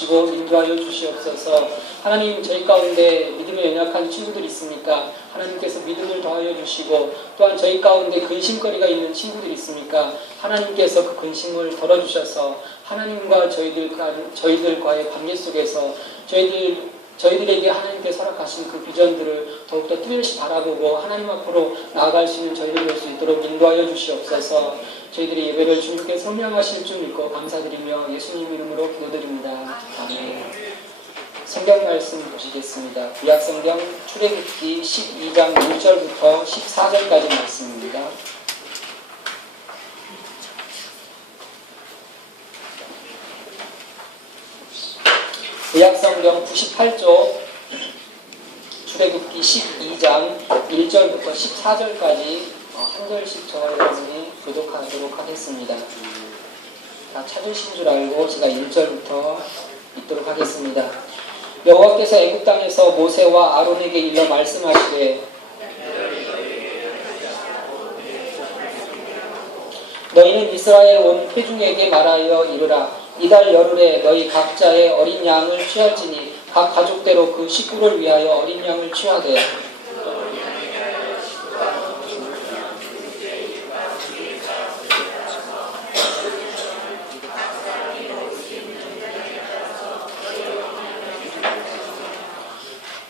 주시고 인도하여 주시옵소서. 하나님, 저희 가운데 믿음에 연약한 친구들 있습니까? 하나님께서 믿음을 더하여 주시고, 또한 저희 가운데 근심거리가 있는 친구들이 있습니까? 하나님께서 그 근심을 덜어주셔서 하나님과 저희들과의 관계 속에서 저희들에게 하나님께서 허락하신 그 비전들을 더욱더 뚜렷이 바라보고 하나님 앞으로 나아갈 수 있는 저희들 될 수 있도록 인도하여 주시옵소서. 저희들이 예배를 주님께 성령하실 줄 믿고 감사드리며 예수님 이름으로 기도드립니다. 아멘. 성경 말씀 보시겠습니다. 구약성경 출애굽기 12장 1절부터 14절까지 말씀입니다. 구약성경 98조 출애굽기 12장 1절부터 14절까지 한 절씩 저와 여러분이 교독하도록 하겠습니다. 다 찾으신 줄 알고 제가 1절부터 읽도록 하겠습니다. 여호와께서 애굽 땅에서 모세와 아론에게 일러 말씀하시되 너희는 이스라엘 온 회중에게 말하여 이르라. 이달 열흘에 너희 각자의 어린 양을 취할지니 각 가족대로 그 식구를 위하여 어린 양을 취하되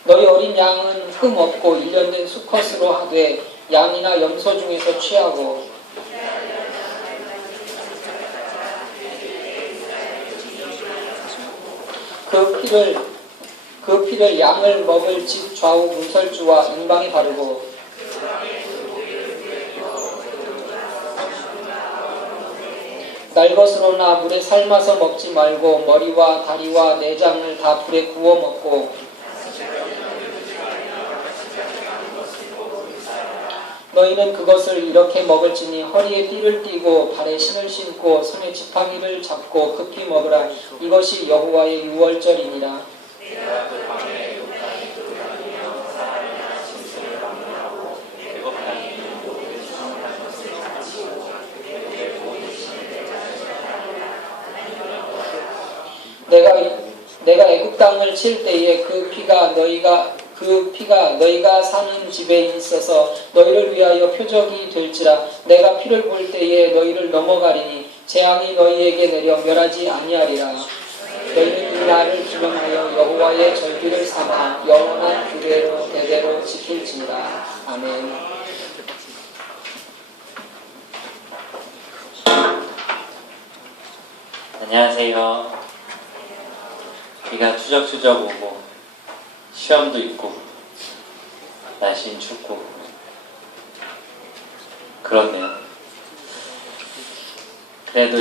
너희 어린 양은 흠 없고 일련된 수컷으로 하되 양이나 염소 중에서 취하고 그 피를 양을 먹을 집 좌우 문설주와 인방에 바르고 날것으로나 물에 삶아서 먹지 말고 머리와 다리와 내장을 다 불에 구워 먹고 너희는 그것을 이렇게 먹을지니 허리에 띠를 띠고 발에 신을 신고 손에 지팡이를 잡고 급히 먹으라. 이것이 여호와의 유월절이니라. 내가 애굽 땅을 칠 때에 그 피가 너희가 사는 집에 있어서 너희를 위하여 표적이 될지라. 내가 피를 볼 때에 너희를 넘어가리니 재앙이 너희에게 내려 멸하지 아니하리라. 너희는 이 날을 기념하여 여호와의 절기를 삼아 영원한 규례로 대대로 지킬지니라. 아멘. 안녕하세요. 비가 추적추적 오고 시험도 있고 날씨는 춥고 그렇네요. 그래도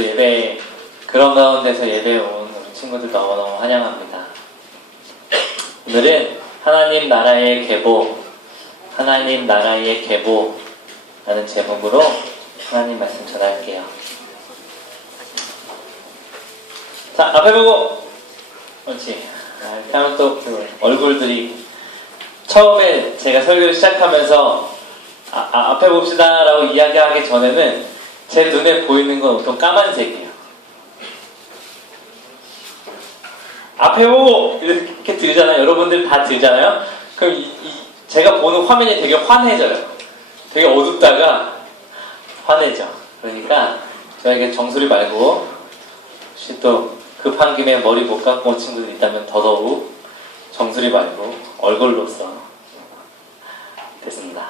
그런 가운데서 예배에 온 우리 친구들 너무너무 환영합니다. 오늘은 하나님 나라의 계보라는 제목으로 하나님 말씀 전할게요. 자, 앞에 보고 그렇지. 이렇게 하면 또 그 얼굴들이 처음에 제가 설교를 시작하면서 앞에 봅시다 라고 이야기하기 전에는 제 눈에 보이는 건 보통 까만색이에요. 앞에 보고 이렇게 들잖아요. 여러분들 다 들잖아요. 그럼 제가 보는 화면이 되게 환해져요. 되게 어둡다가 환해져. 그러니까 저에게 정수리 말고 혹시 또 급한 김에 머리 못 감고 온 친구들 있다면 더더욱 정수리 말고 얼굴로서 됐습니다.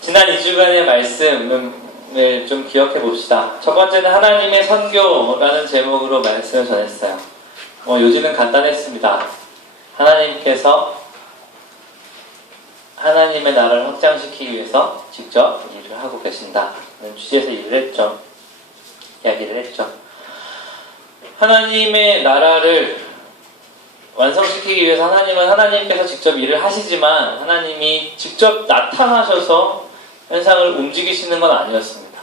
지난 2주간의 말씀을 좀 기억해 봅시다. 첫 번째는 하나님의 선교라는 제목으로 말씀을 전했어요. 요지는 간단했습니다. 하나님께서 하나님의 나라를 확장시키기 위해서 직접 일을 하고 계신다는 주제에서 이야기를 했죠. 하나님의 나라를 완성시키기 위해서 하나님께서 직접 일을 하시지만 하나님이 직접 나타나셔서 현상을 움직이시는 건 아니었습니다.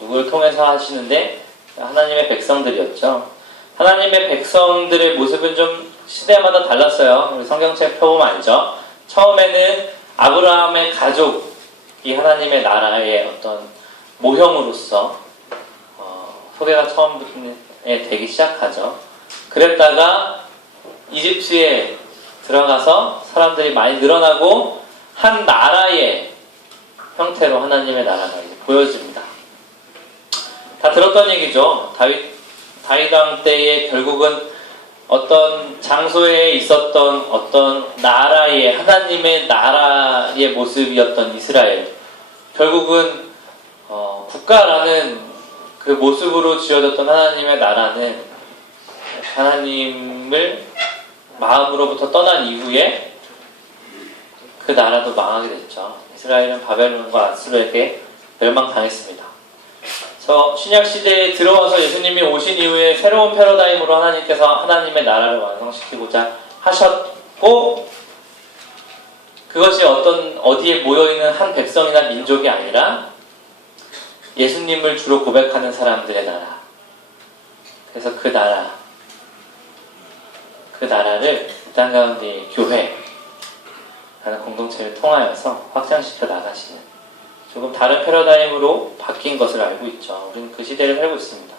누구를 통해서 하시는데 하나님의 백성들이었죠. 하나님의 백성들의 모습은 좀 시대마다 달랐어요. 우리 성경책 펴보면 알죠. 처음에는 아브라함의 가족이 하나님의 나라의 어떤 모형으로서 소개가 처음에 되기 시작하죠. 그랬다가 이집트에 들어가서 사람들이 많이 늘어나고 한 나라의 형태로 하나님의 나라가 이제 보여집니다. 다 들었던 얘기죠. 다윗 왕 때에 결국은 어떤 장소에 있었던 어떤 나라의 하나님의 나라의 모습이었던 이스라엘, 결국은 국가라는 그 모습으로 지어졌던 하나님의 나라는 하나님을 마음으로부터 떠난 이후에 그 나라도 망하게 됐죠. 이스라엘은 바벨론과 아수르에게 멸망당했습니다. 그래서 신약 시대에 들어와서 예수님이 오신 이후에 새로운 패러다임으로 하나님께서 하나님의 나라를 완성시키고자 하셨고, 그것이 어디에 모여있는 한 백성이나 민족이 아니라 예수님을 주로 고백하는 사람들의 나라. 그래서 그 나라를 이 땅 가운데의 교회라는 공동체를 통하여서 확장시켜 나가시는 조금 다른 패러다임으로 바뀐 것을 알고 있죠. 우리는 그 시대를 살고 있습니다.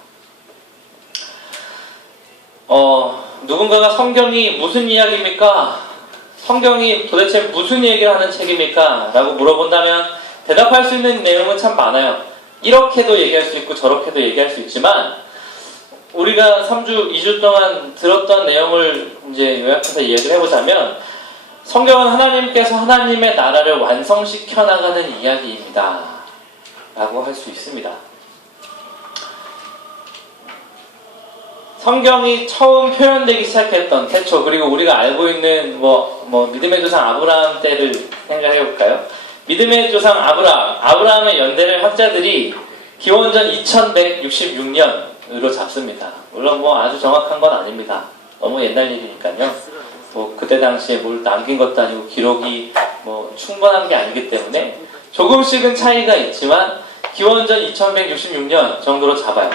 누군가가 성경이 무슨 이야기입니까? 성경이 도대체 무슨 얘기를 하는 책입니까? 라고 물어본다면 대답할 수 있는 내용은 참 많아요. 이렇게도 얘기할 수 있고 저렇게도 얘기할 수 있지만, 우리가 3주, 2주 동안 들었던 내용을 이제 요약해서 이야기를 해보자면, 성경은 하나님께서 하나님의 나라를 완성시켜 나가는 이야기입니다. 라고 할 수 있습니다. 성경이 처음 표현되기 시작했던 태초, 그리고 우리가 알고 있는 믿음의 조상 아브라함 때를 생각해 볼까요? 믿음의 조상 아브라함의 연대를 학자들이 기원전 2166년으로 잡습니다. 물론 아주 정확한 건 아닙니다. 너무 옛날 일이니까요. 그때 당시에 뭘 남긴 것도 아니고 기록이 충분한 게 아니기 때문에 조금씩은 차이가 있지만 기원전 2166년 정도로 잡아요.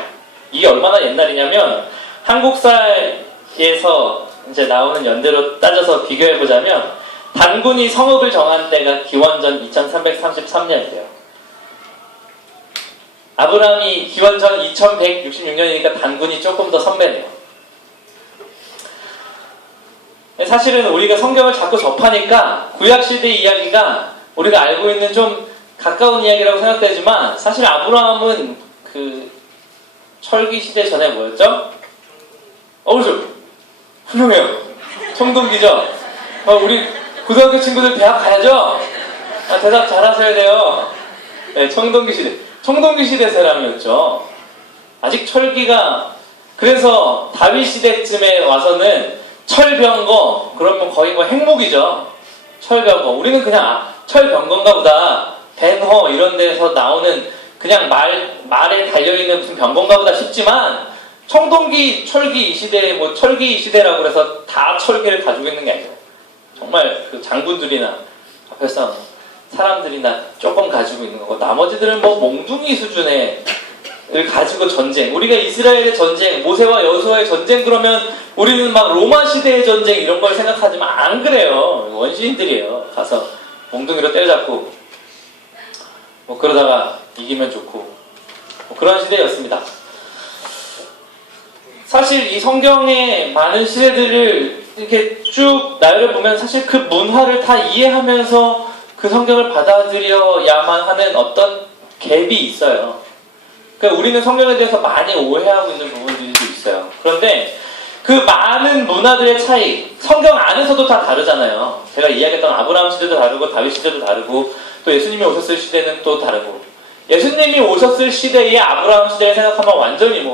이게 얼마나 옛날이냐면 한국사에서 이제 나오는 연대로 따져서 비교해 보자면 단군이 성읍을 정한 때가 기원전 2333년이에요. 아브라함이 기원전 2166년이니까 단군이 조금 더 선배네요. 사실은 우리가 성경을 자꾸 접하니까 구약시대 이야기가 우리가 알고 있는 좀 가까운 이야기라고 생각되지만, 사실 아브라함은 그 철기 시대 전에 뭐였죠? 그렇죠. 훌륭해요. 청동기죠? 우리 고등학교 친구들 대학 가야죠? 대답 잘하셔야 돼요. 네, 청동기 시대. 청동기 시대 사람이었죠. 아직 철기가, 그래서 다윗 시대쯤에 와서는 철병거, 그러면 거의 핵무기죠. 철병거. 우리는 그냥 철병거인가 보다, 벤허 이런 데서 나오는 그냥 말에 달려있는 무슨 병거인가 보다 싶지만, 청동기, 철기 이 시대, 철기 이 시대라고 그래서 다 철기를 가지고 있는 게 아니에요. 정말 그 장군들이나 앞에서 사람들이나 조금 가지고 있는 거고, 나머지들은 몽둥이 수준의 을 가지고 전쟁. 우리가 이스라엘의 전쟁, 모세와 여호수아의 전쟁 그러면 우리는 로마 시대의 전쟁 이런 걸 생각하지만 안 그래요. 원시인들이에요. 가서 몽둥이로 때려잡고 그러다가 이기면 좋고 그런 시대였습니다. 사실 이 성경의 많은 시대들을 이렇게 쭉 나열해보면 사실 그 문화를 다 이해하면서 그 성경을 받아들여야만 하는 어떤 갭이 있어요. 그러니까 우리는 성경에 대해서 많이 오해하고 있는 부분들도 있어요. 그런데 그 많은 문화들의 차이, 성경 안에서도 다 다르잖아요. 제가 이야기했던 아브라함 시대도 다르고 다윗 시대도 다르고 또 예수님이 오셨을 시대는 또 다르고, 예수님이 오셨을 시대의 아브라함 시대를 생각하면 완전히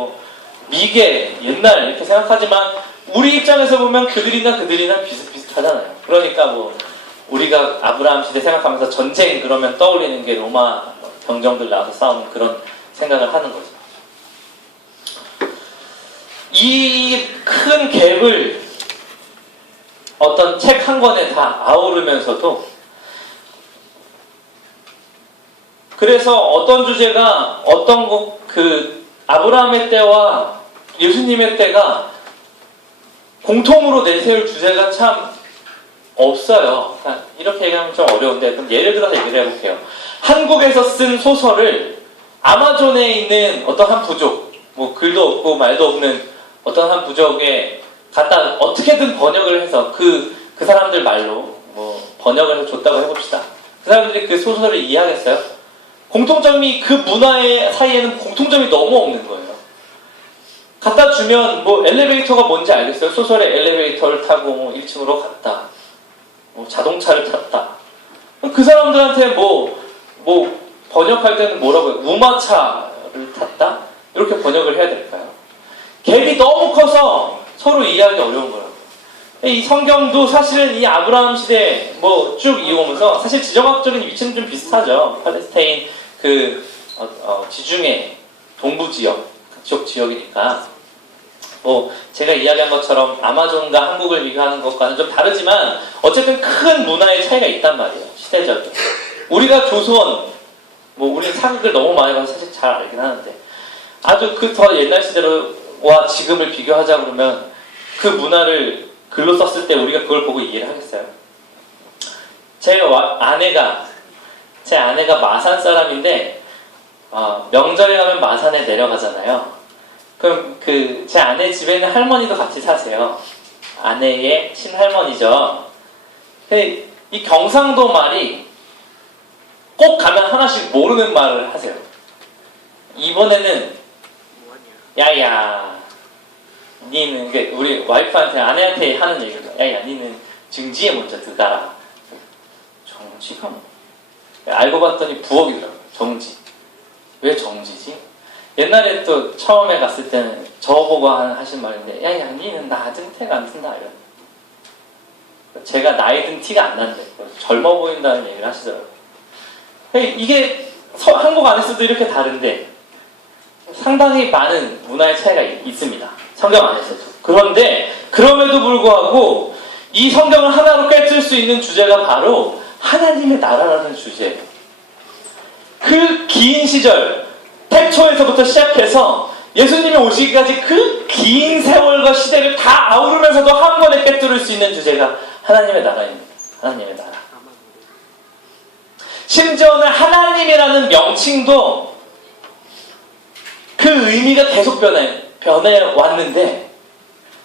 미개, 옛날 이렇게 생각하지만 우리 입장에서 보면 그들이나 비슷비슷하잖아요. 그러니까 우리가 아브라함 시대 생각하면서 전쟁 그러면 떠올리는 게 로마 병정들 나와서 싸우는 그런 생각을 하는 거죠. 이 큰 갭을 어떤 책 한 권에 다 아우르면서도, 그래서 어떤 주제가 아브라함의 때와 예수님의 때가 공통으로 내세울 주제가 참 없어요. 이렇게 얘기하면 좀 어려운데, 그럼 예를 들어서 얘기를 해볼게요. 한국에서 쓴 소설을 아마존에 있는 어떤 한 부족, 글도 없고 말도 없는 어떤 한 부족의 갖다 어떻게든 번역을 해서 그 사람들 말로 뭐 번역을 해서 줬다고 해봅시다. 그 사람들이 그 소설을 이해하겠어요? 공통점이 그 문화의 사이에는 공통점이 너무 없는 거예요. 갖다 주면 뭐 엘리베이터가 뭔지 알겠어요? 소설에 엘리베이터를 타고 뭐 1층으로 갔다. 뭐 자동차를 탔다. 그 사람들한테 뭐 번역할 때는 뭐라고 해요? 우마차를 탔다? 이렇게 번역을 해야 될까요? 갭이 너무 커서 서로 이해하기 어려운 거예요. 이 성경도 사실은 이 아브라함 시대 뭐 쭉 이어오면서 사실 지정학적인 위치는 좀 비슷하죠. 팔레스타인 지중해 동부 지역 그쪽 지역이니까 뭐 제가 이야기한 것처럼 아마존과 한국을 비교하는 것과는 좀 다르지만 어쨌든 큰 문화의 차이가 있단 말이에요. 시대적으로. 우리가 조선 뭐 우리는 사극을 너무 많이 봐서 사실 잘 알긴 하는데 아주 그 더 옛날 시대와 지금을 비교하자 그러면 그 문화를 글로 썼을 때 우리가 그걸 보고 이해를 하겠어요? 제 아내가 마산 사람인데 명절에 가면 마산에 내려가잖아요. 그럼 제 아내 집에는 할머니도 같이 사세요. 아내의 친할머니죠. 근데 이 경상도 말이 꼭 가면 하나씩 모르는 말을 하세요. 이번에는 야야 니는 우리 와이프한테 아내한테 하는 얘기가 야야 니는 증지에 먼저 들어가라. 정지가 뭐? 알고 봤더니 부엌이더라고요. 정지. 왜 정지지? 옛날에 또 처음에 갔을 때는 저보고 하신 말인데 야야 니는 낮은 태가 안 튼다 이런. 제가 나이 든 티가 안 난대. 젊어 보인다는 얘기를 하시더라고요. 이게 한국 안에서도 이렇게 다른데 상당히 많은 문화의 차이가 있습니다. 성경 안에서도. 그런데 그럼에도 불구하고 이 성경을 하나로 꿰뚫을 수 있는 주제가 바로 하나님의 나라라는 주제예요. 그 긴 시절 태초에서부터 시작해서 예수님이 오시기까지 그 긴 세월과 시대를 다 아우르면서도 한 번에 꿰뚫을 수 있는 주제가 하나님의 나라입니다. 하나님의 나라. 심지어는 하나님이라는 명칭도 그 의미가 계속 변해왔는데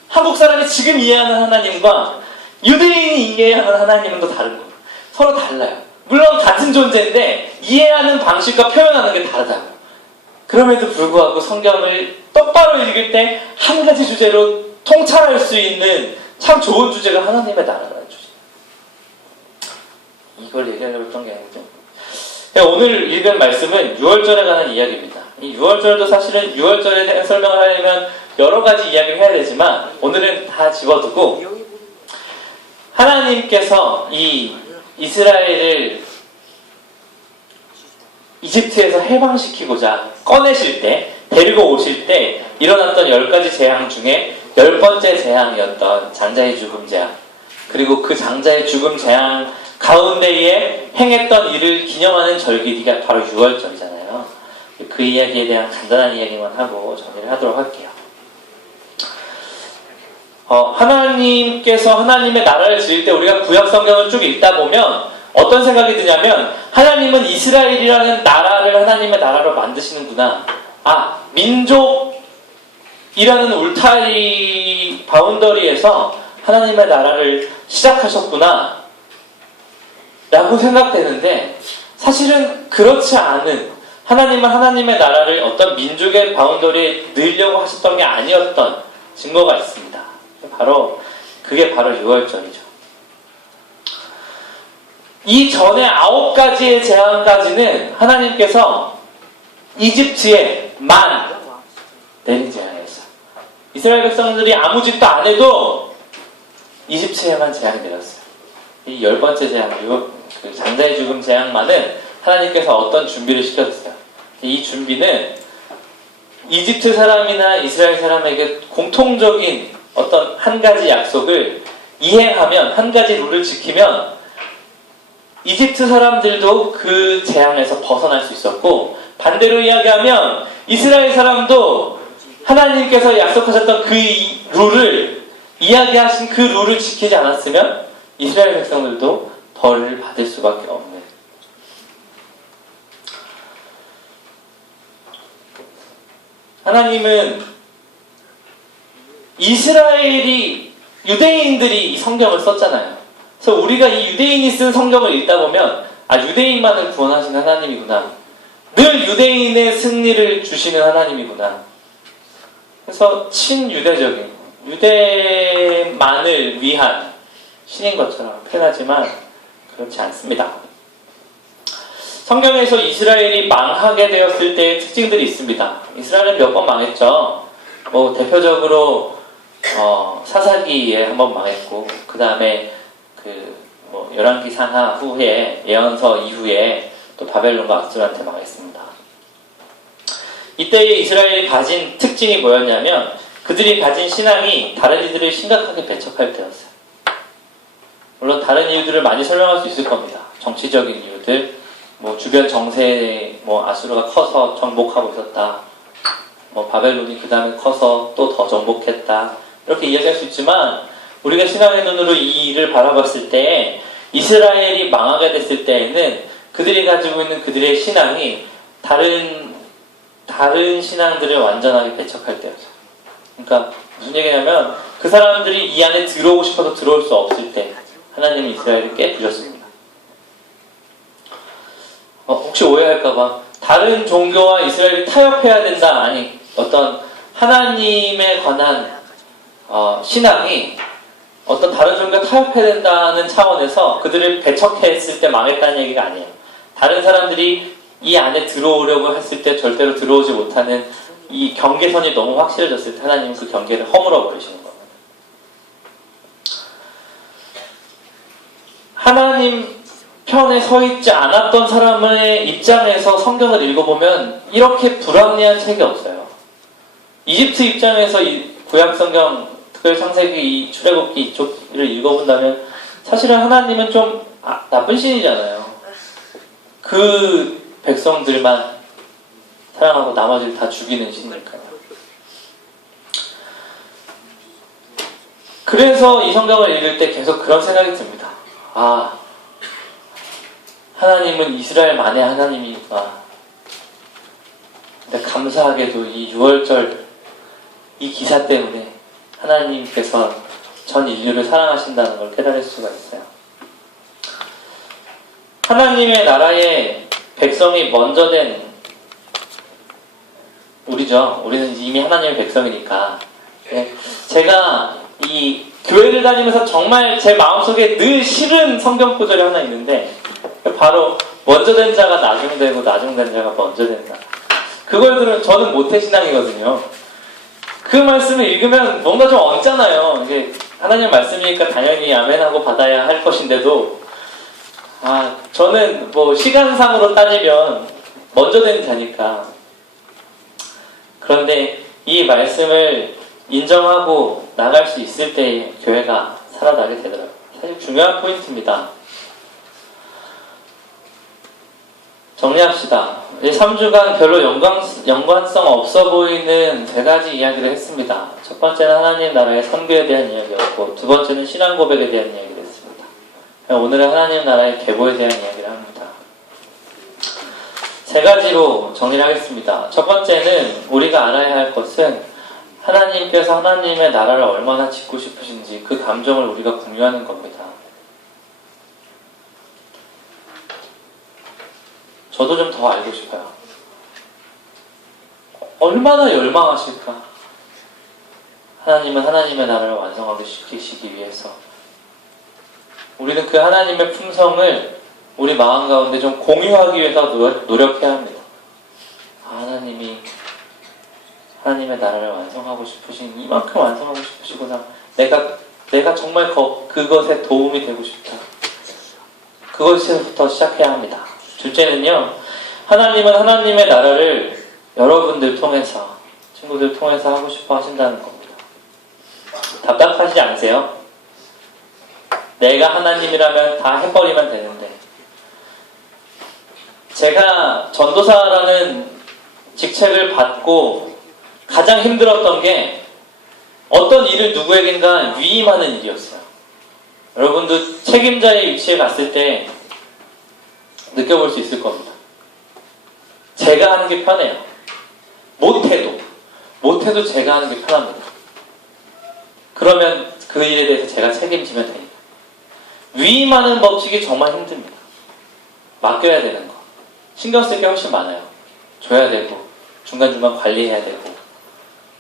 한국 사람이 지금 이해하는 하나님과 유대인이 이해하는 하나님은 또 다른 거예요. 서로 달라요. 물론 같은 존재인데 이해하는 방식과 표현하는 게 다르다고요. 그럼에도 불구하고 성경을 똑바로 읽을 때 한 가지 주제로 통찰할 수 있는 참 좋은 주제가 하나님의 나라라는 주제. 이걸 얘기하려고 했던 게 아니죠. 오늘 읽은 말씀은 6월절에 관한 이야기입니다. 이 6월절도 사실은 6월절에 대한 설명을 하려면 여러 가지 이야기를 해야 되지만 오늘은 다 집어두고 하나님께서 이 이스라엘을 이집트에서 해방시키고자 꺼내실 때 데리고 오실 때 일어났던 10가지 재앙 중에 10번째 재앙이었던 장자의 죽음 재앙 그리고 그 장자의 죽음 재앙 가운데에 행했던 일을 기념하는 절기가 바로 6월절이잖아요. 그 이야기에 대한 간단한 이야기만 하고 정리를 하도록 할게요. 하나님께서 하나님의 나라를 지을 때 우리가 구약 성경을 쭉 읽다 보면 어떤 생각이 드냐면 하나님은 이스라엘이라는 나라를 하나님의 나라로 만드시는구나. 민족이라는 울타리 바운더리에서 하나님의 나라를 시작하셨구나 라고 생각되는데 사실은 그렇지 않은 하나님은 하나님의 나라를 어떤 민족의 바운더리에 넣으려고 하셨던 게 아니었던 증거가 있습니다. 그게 바로 6월절이죠. 이 전에 9가지의 재앙까지는 하나님께서 이집트에만 내린 재앙이었어요. 이스라엘 백성들이 아무 짓도 안 해도 이집트에만 재앙이 내렸어요. 이 10번째 재앙, 그 장자의 죽음 재앙만은 하나님께서 어떤 준비를 시켰어요. 이 준비는 이집트 사람이나 이스라엘 사람에게 공통적인 어떤 한 가지 약속을 이행하면, 한 가지 룰을 지키면 이집트 사람들도 그 재앙에서 벗어날 수 있었고, 반대로 이야기하면 이스라엘 사람도 하나님께서 약속하셨던 그 룰을 이야기하신 그 룰을 지키지 않았으면 이스라엘 백성들도 벌을 받을 수밖에 없는. 하나님은 이스라엘이 유대인들이 이 성경을 썼잖아요. 그래서 우리가 이 유대인이 쓴 성경을 읽다 보면 아 유대인만을 구원하시는 하나님이구나. 늘 유대인의 승리를 주시는 하나님이구나. 그래서 친유대적인 유대만을 위한 신인 것처럼 표현하지만 그렇지 않습니다. 성경에서 이스라엘이 망하게 되었을 때의 특징들이 있습니다. 이스라엘은 몇 번 망했죠. 뭐 대표적으로 사사기에 한 번 망했고 그 다음에 뭐 열왕기 상하 후에 예언서 이후에 또 바벨론과 악수한테 망했습니다. 이때의 이스라엘이 가진 특징이 뭐였냐면 그들이 가진 신앙이 다른 이들을 심각하게 배척할 때였어요. 물론 다른 이유들을 많이 설명할 수 있을 겁니다. 정치적인 이유들, 뭐 주변 정세에 뭐 아수르가 커서 정복하고 있었다. 뭐 바벨론이 그 다음에 커서 또 더 정복했다. 이렇게 이야기할 수 있지만 우리가 신앙의 눈으로 이 일을 바라봤을 때 이스라엘이 망하게 됐을 때에는 그들이 가지고 있는 그들의 신앙이 다른 신앙들을 완전하게 배척할 때였죠. 그러니까 무슨 얘기냐면 그 사람들이 이 안에 들어오고 싶어도 들어올 수 없을 때 하나님이 이스라엘을 깨부셨습니다. 혹시 오해할까봐 다른 종교와 이스라엘이 타협해야 된다. 아니 어떤 하나님에 관한 신앙이 어떤 다른 종교가 타협해야 된다는 차원에서 그들을 배척했을 때 망했다는 얘기가 아니에요. 다른 사람들이 이 안에 들어오려고 했을 때 절대로 들어오지 못하는 이 경계선이 너무 확실해졌을 때 하나님은 그 경계를 허물어 버리시는 겁니다. 하나님 편에 서 있지 않았던 사람의 입장에서 성경을 읽어보면 이렇게 불합리한 책이 없어요. 이집트 입장에서 이 구약 성경, 특별히 창세기, 이 출애굽기 이쪽을 읽어본다면 사실은 하나님은 좀 나쁜 신이잖아요. 그 백성들만 사랑하고 나머지를 다 죽이는 신이니까요. 그래서 이 성경을 읽을 때 계속 그런 생각이 듭니다. 하나님은 이스라엘만의 하나님이구나. 근데 감사하게도 이 6월절 이 기사 때문에 하나님께서 전 인류를 사랑하신다는 걸 깨달을 수가 있어요. 하나님의 나라의 백성이 먼저 된 우리죠. 우리는 이미 하나님의 백성이니까. 제가 이 교회를 다니면서 정말 제 마음속에 늘 싫은 성경 구절이 하나 있는데 바로 먼저 된 자가 나중되고 나중된 자가 먼저 된다. 그걸 들으면 저는 모태신앙이거든요. 그 말씀을 읽으면 뭔가 좀 얹잖아요. 이게 하나님 말씀이니까 당연히 아멘하고 받아야 할 것인데도 저는 뭐 시간상으로 따지면 먼저 된 자니까. 그런데 이 말씀을 인정하고 나갈 수 있을 때 교회가 살아나게 되더라고요. 사실 중요한 포인트입니다. 정리합시다. 3주간 별로 연관성 없어 보이는 3가지 이야기를 했습니다. 첫 번째는 하나님 나라의 선교에 대한 이야기였고, 두 번째는 신앙 고백에 대한 이야기를 했습니다. 오늘은 하나님 나라의 계보에 대한 이야기를 합니다. 3가지로 정리를 하겠습니다. 첫 번째는 우리가 알아야 할 것은 하나님께서 하나님의 나라를 얼마나 짓고 싶으신지 그 감정을 우리가 공유하는 겁니다. 저도 좀 더 알고 싶어요. 얼마나 열망하실까? 하나님은 하나님의 나라를 완성하게 시키시기 위해서 우리는 그 하나님의 품성을 우리 마음 가운데 좀 공유하기 위해서 노력해야 합니다. 하나님이 하나님의 나라를 완성하고 싶으신 이만큼 완성하고 싶으시구나. 내가 정말 그것에 도움이 되고 싶다. 그것부터 시작해야 합니다. 둘째는요, 하나님은 하나님의 나라를 여러분들 통해서, 친구들 통해서 하고 싶어 하신다는 겁니다. 답답하시지 않으세요? 내가 하나님이라면 다 해버리면 되는데. 제가 전도사라는 직책을 받고 가장 힘들었던 게 어떤 일을 누구에겐가 위임하는 일이었어요. 여러분도 책임자의 위치에 갔을 때 느껴볼 수 있을 겁니다. 제가 하는 게 편해요. 못해도 제가 하는 게 편합니다. 그러면 그 일에 대해서 제가 책임지면 됩니다. 위임하는 법칙이 정말 힘듭니다. 맡겨야 되는 거. 신경 쓸 게 훨씬 많아요. 줘야 되고, 중간중간 관리해야 되고,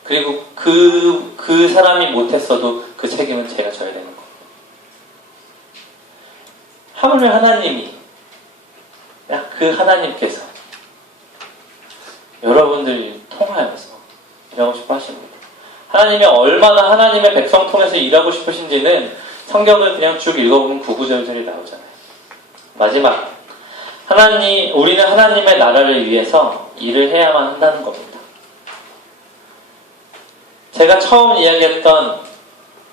그리고 그 사람이 못했어도 그 책임은 제가 져야 되는 거. 하물며 하나님이, 그 하나님께서 여러분들 통하여서 일하고 싶어 하십니다. 하나님이 얼마나 하나님의 백성 통해서 일하고 싶으신지는 성경을 그냥 쭉 읽어보면 구구절절이 나오잖아요. 마지막, 우리는 하나님의 나라를 위해서 일을 해야만 한다는 겁니다. 제가 처음 이야기했던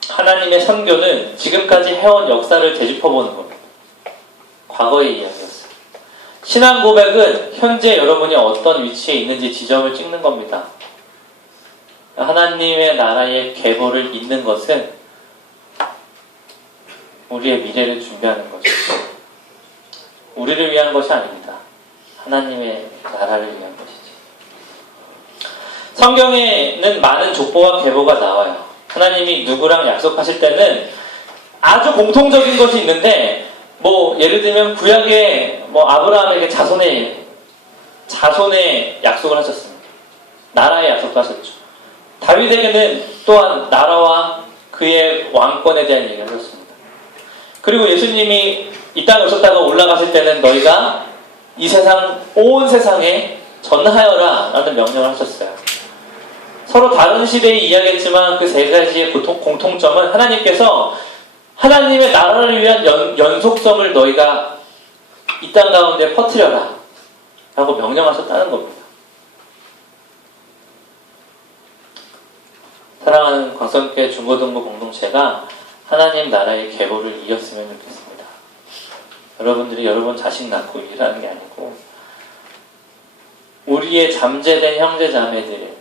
하나님의 선교는 지금까지 해온 역사를 되짚어보는 겁니다. 과거의 이야기였어요. 신앙 고백은 현재 여러분이 어떤 위치에 있는지 지점을 찍는 겁니다. 하나님의 나라의 계보를 잇는 것은 우리의 미래를 준비하는 것이죠. 우리를 위한 것이 아닙니다. 하나님의 나라를 위한 것이죠. 성경에는 많은 족보와 계보가 나와요. 하나님이 누구랑 약속하실 때는 아주 공통적인 것이 있는데, 예를 들면 구약에 아브라함에게 자손의 약속을 하셨습니다. 나라의 약속도 하셨죠. 다윗에게는 또한 나라와 그의 왕권에 대한 얘기를 하셨습니다. 그리고 예수님이 이 땅에 오셨다가 올라가실 때는 너희가 온 세상에 전하여라 라는 명령을 하셨어요. 서로 다른 시대에 이야기했지만 그 세 가지의 공통점은 하나님께서 하나님의 나라를 위한 연속성을 너희가 이 땅 가운데 퍼뜨려라 라고 명령하셨다는 겁니다. 사랑하는 광성교회 중고등부 공동체가 하나님 나라의 계보를 이었으면 좋겠습니다. 여러분들이 여러분 자식 낳고 일하는 게 아니고 우리의 잠재된 형제자매들,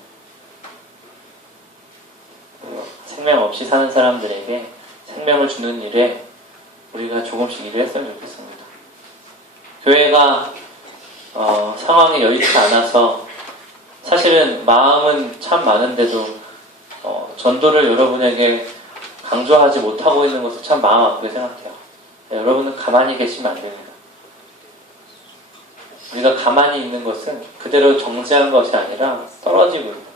생명 없이 사는 사람들에게 생명을 주는 일에 우리가 조금씩 일을 했으면 좋겠습니다. 교회가 상황이 여의치 않아서 사실은 마음은 참 많은데도 전도를 여러분에게 강조하지 못하고 있는 것을 참 마음 아프게 생각해요. 여러분은 가만히 계시면 안 됩니다. 우리가 가만히 있는 것은 그대로 정지한 것이 아니라 떨어지고 있는 거예요.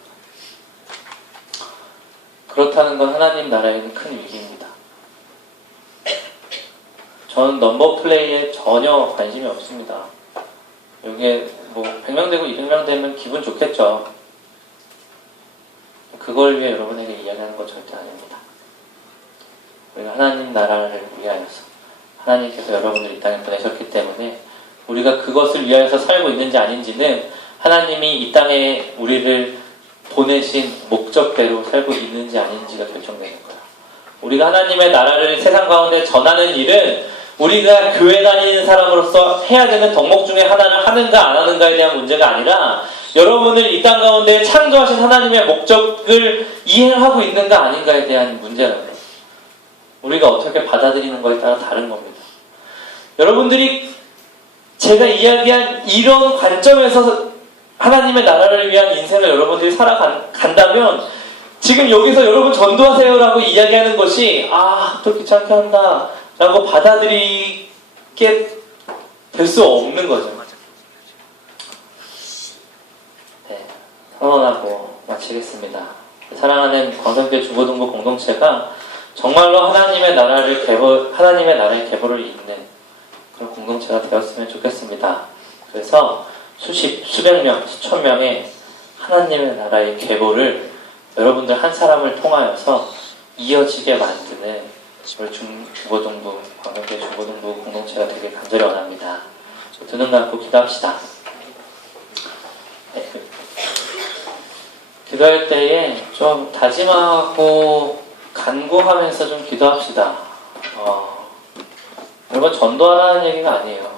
그렇다는 건 하나님 나라에는 큰 위기입니다. 저는 넘버 플레이에 전혀 관심이 없습니다. 여기에 100명 되고 200명 되면 기분 좋겠죠. 그걸 위해 여러분에게 이야기하는 건 절대 아닙니다. 우리가 하나님 나라를 위하여서 하나님께서 여러분을 이 땅에 보내셨기 때문에 우리가 그것을 위하여서 살고 있는지 아닌지는 하나님이 이 땅에 우리를 보내신 목적대로 살고 있는지 아닌지가 결정되는 거예요. 우리가 하나님의 나라를 세상 가운데 전하는 일은 우리가 교회 다니는 사람으로서 해야 되는 덕목 중에 하나를 하는가 안 하는가에 대한 문제가 아니라 여러분을 이 땅 가운데 창조하신 하나님의 목적을 이해하고 있는가 아닌가에 대한 문제라고요. 우리가 어떻게 받아들이는 거에 따라 다른 겁니다. 여러분들이 제가 이야기한 이런 관점에서 하나님의 나라를 위한 인생을 여러분들이 살아간다면 지금 여기서 여러분 전도하세요라고 이야기하는 것이 또 귀찮게 한다 라고 받아들이게 될 수 없는 거죠. 네, 선언하고 마치겠습니다. 사랑하는 광성교회 중고등부 공동체가 정말로 하나님의 나라의 계보를 잇는 그런 공동체가 되었으면 좋겠습니다. 그래서 수백 명, 수천 명의 하나님의 나라의 계보를 여러분들 한 사람을 통하여서 이어지게 만드는 우리 중고등부, 광성교회 중고등부 공동체가 되길 간절히 원합니다. 두 눈 감고 기도합시다. 네. 기도할 때에 좀 다짐하고 간구하면서 좀 기도합시다. 여러분 전도하라는 얘기가 아니에요.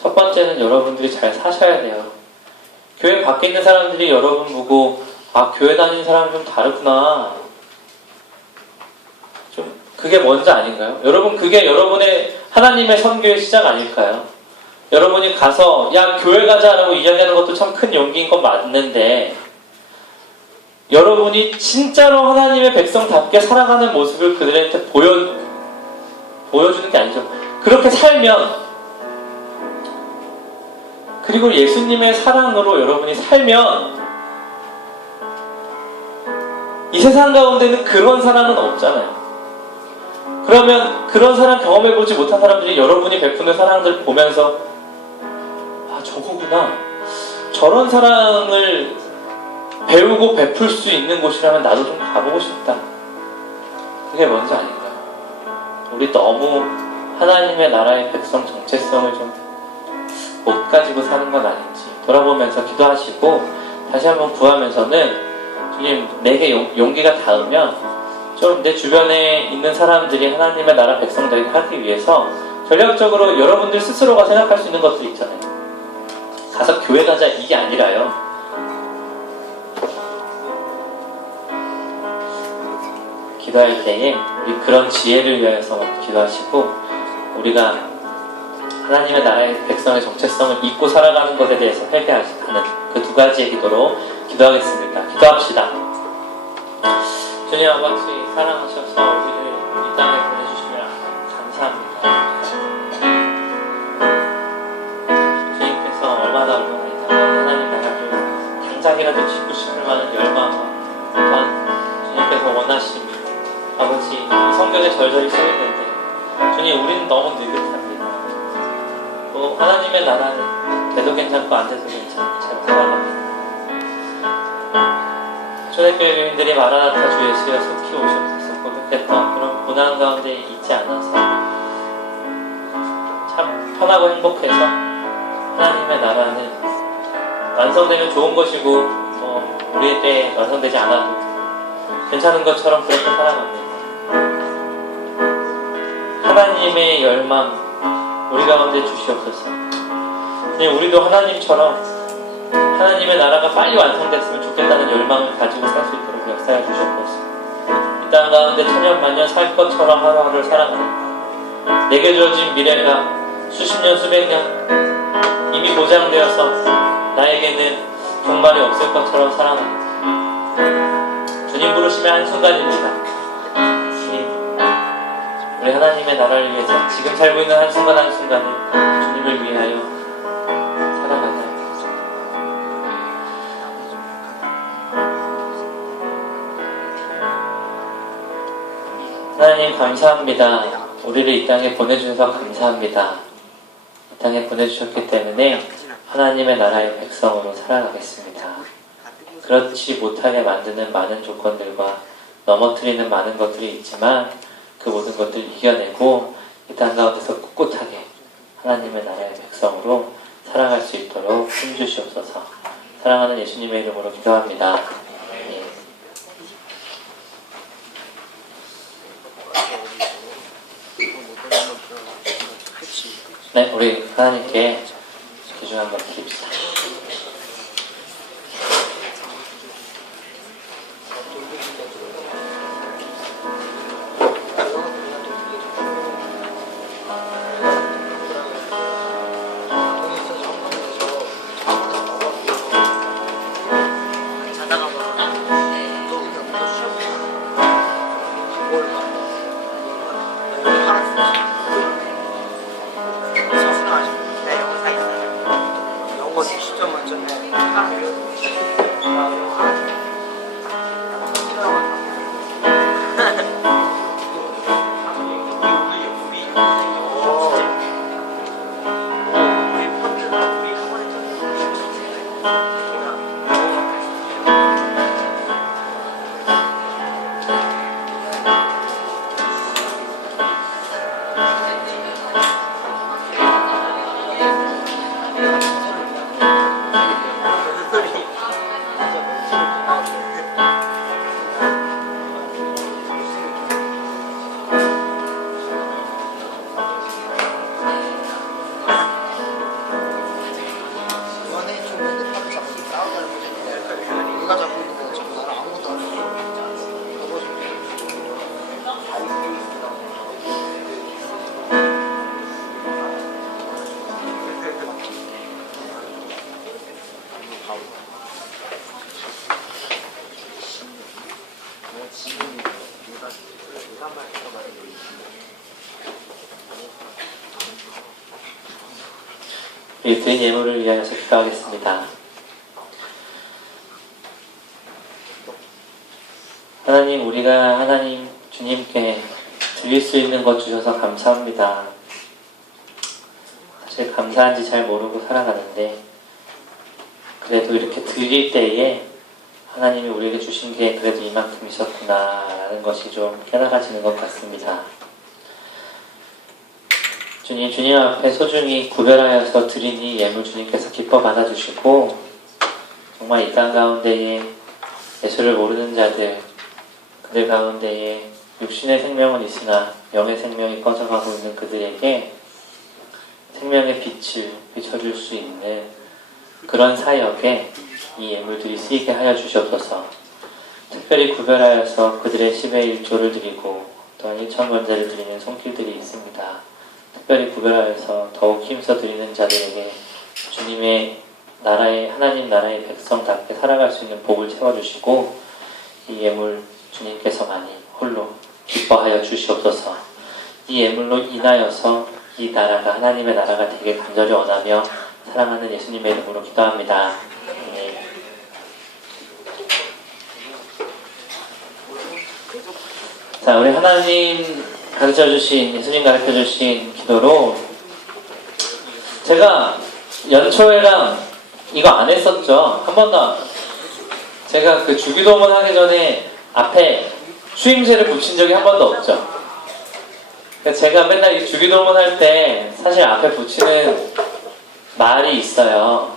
첫 번째는 여러분들이 잘 사셔야 돼요. 교회 밖에 있는 사람들이 여러분 보고 교회 다니는 사람이 좀 다르구나. 좀 그게 먼저 아닌가요? 여러분 그게 여러분의 하나님의 선교의 시작 아닐까요? 여러분이 가서 교회 가자라고 이야기하는 것도 참 큰 용기인 건 맞는데 여러분이 진짜로 하나님의 백성답게 살아가는 모습을 그들한테 보여주는 게 아니죠. 그렇게 살면, 그리고 예수님의 사랑으로 여러분이 살면 이 세상 가운데는 그런 사랑은 없잖아요. 그러면 그런 사랑 경험해보지 못한 사람들이 여러분이 베푸는 사랑들 보면서 아, 저거구나. 저런 사랑을 배우고 베풀 수 있는 곳이라면 나도 좀 가보고 싶다. 그게 뭔지 아닌가요? 우리 너무 하나님의 나라의 백성 정체성을 좀 못 가지고 사는 건 아닌지 돌아보면서 기도하시고 다시 한번 구하면서는 주님, 내게 용기가 닿으면 좀 내 주변에 있는 사람들이 하나님의 나라 백성되게 하기 위해서 전략적으로 여러분들 스스로가 생각할 수 있는 것들 있잖아요. 가서 교회 가자 이게 아니라요. 기도할 때에 우리 그런 지혜를 위해서 기도하시고 우리가 하나님의 나라의 백성의 정체성을 잊고 살아가는 것에 대해서 회개하는 그 두 가지의 기도로 기도하겠습니다. 기도합시다. 주님 아버지 사랑하셔서 우리를 이 땅에 보내주시면 감사합니다. 주님께서 얼마나 하나님 나라를 당장이라도 짓고 싶을 만한 열망과 또한 주님께서 원하심이 아버지 이 성경에 절절히 써있는데 주님 우리는 너무 느긋합니다. 또 하나님의 나라는 돼도 괜찮고 안 돼도 괜찮고 잘 살아갑니다. 초대교회 교인들이 마라나타 주 예수여 속히 오셨어서 고백했던 그런 고난 가운데 있지 않아서 참 편하고 행복해서 하나님의 나라는 완성되면 좋은 것이고 우리의 때에 완성되지 않아도 괜찮은 것처럼 그렇게 살아갑니다. 하나님의 열망 우리 가운데 주시옵소서. 우리도 하나님처럼 하나님의 나라가 빨리 완성됐으면 좋겠다는 열망을 가지고 살 수 있도록 역사해 주셨옵소서. 이 땅 가운데 천년만년 살 것처럼 하루하루를 살아가는 내게 주어진 미래가 수십 년 수백 년 이미 보장되어서 나에게는 종말이 없을 것처럼 살아가는 주님 부르심의 한순간입니다. 우리 하나님의 나라를 위해서 지금 살고 있는 한순간 한순간을 주님을 위하여 살아가자. 하나님 감사합니다. 우리를 이 땅에 보내주셔서 감사합니다. 이 땅에 보내주셨기 때문에 하나님의 나라의 백성으로 살아가겠습니다. 그렇지 못하게 만드는 많은 조건들과 넘어뜨리는 많은 것들이 있지만 그 모든 것들을 이겨내고 이 땅 가운데서 꿋꿋하게 하나님의 나라의 백성으로 살아갈 수 있도록 힘주시옵소서. 사랑하는 예수님의 이름으로 기도합니다. 네, 우리 하나님께 기준 한번 드립시다. 우리 드린 예물을 위하여서 기도하겠습니다. 하나님, 우리가 하나님 주님께 드릴 수 있는 것 주셔서 감사합니다. 사실 감사한지 잘 모르고 살아가는데 그래도 이렇게 드릴 때에 하나님이 우리에게 주신 게 그래도 이만큼 있었구나 라는 것이 좀 깨달아지는 것 같습니다. 주님 앞에 소중히 구별하여서 드린 이 예물 주님께서 기뻐 받아주시고 정말 이 땅 가운데에 예수를 모르는 자들, 그들 가운데에 육신의 생명은 있으나 영의 생명이 꺼져가고 있는 그들에게 생명의 빛을 비춰줄 수 있는 그런 사역에 이 예물들이 쓰이게 하여 주시옵소서. 특별히 구별하여서 그들의 10의 1조를 드리고 또한 1,000번제를 드리는 손길들이 있습니다. 특별히 구별하여서 더욱 힘써 드리는 자들에게 주님의 나라의, 하나님 나라의 백성답게 살아갈 수 있는 복을 채워주시고 이 예물 주님께서 많이 홀로 기뻐하여 주시옵소서. 이 예물로 인하여서 이 나라가 하나님의 나라가 되게 간절히 원하며 사랑하는 예수님의 이름으로 기도합니다. 네. 자, 우리 하나님 가르쳐주신, 예수님 가르쳐주신 기도로 제가 연초회랑 이거 안 했었죠. 한 번도 제가 그 주기도문 하기 전에 앞에 추임새를 붙인 적이 한 번도 없죠. 제가 맨날 이 주기도문 할 때 사실 앞에 붙이는 말이 있어요.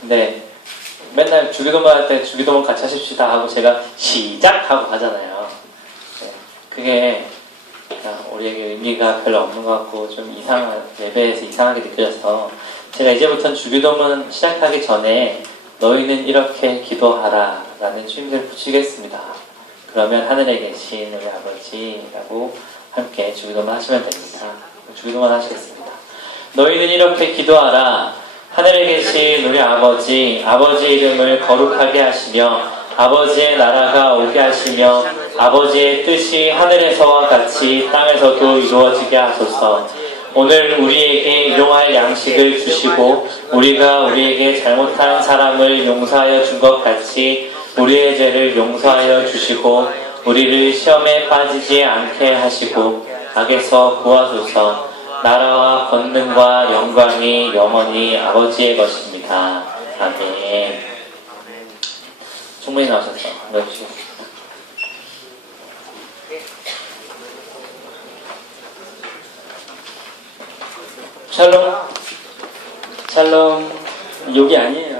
근데 맨날 주기도문 할 때 주기도문 같이 하십시다 하고 제가 시작하고 하잖아요. 네, 그게 우리에게 의미가 별로 없는 것 같고 좀 예배에서 이상하게 느껴져서 제가 이제부터는 주기도문 시작하기 전에 너희는 이렇게 기도하라 라는 추임새를 붙이겠습니다. 그러면 하늘에 계신 우리 아버지라고 함께 주기도문 하시면 됩니다. 주기도문 하시겠습니다. 너희는 이렇게 기도하라. 하늘에 계신 우리 아버지, 아버지 이름을 거룩하게 하시며 아버지의 나라가 오게 하시며 아버지의 뜻이 하늘에서와 같이 땅에서도 이루어지게 하소서. 오늘 우리에게 일용할 양식을 주시고 우리가 우리에게 잘못한 사람을 용서하여 준 것 같이 우리의 죄를 용서하여 주시고 우리를 시험에 빠지지 않게 하시고 악에서 구하소서. 나라와 권능과 영광이 영원히 아버지의 것입니다. 아멘. 충분히 나오셨어. 넣어주시겠습니다. 샬롬. 샬롬. 여기 아니에요.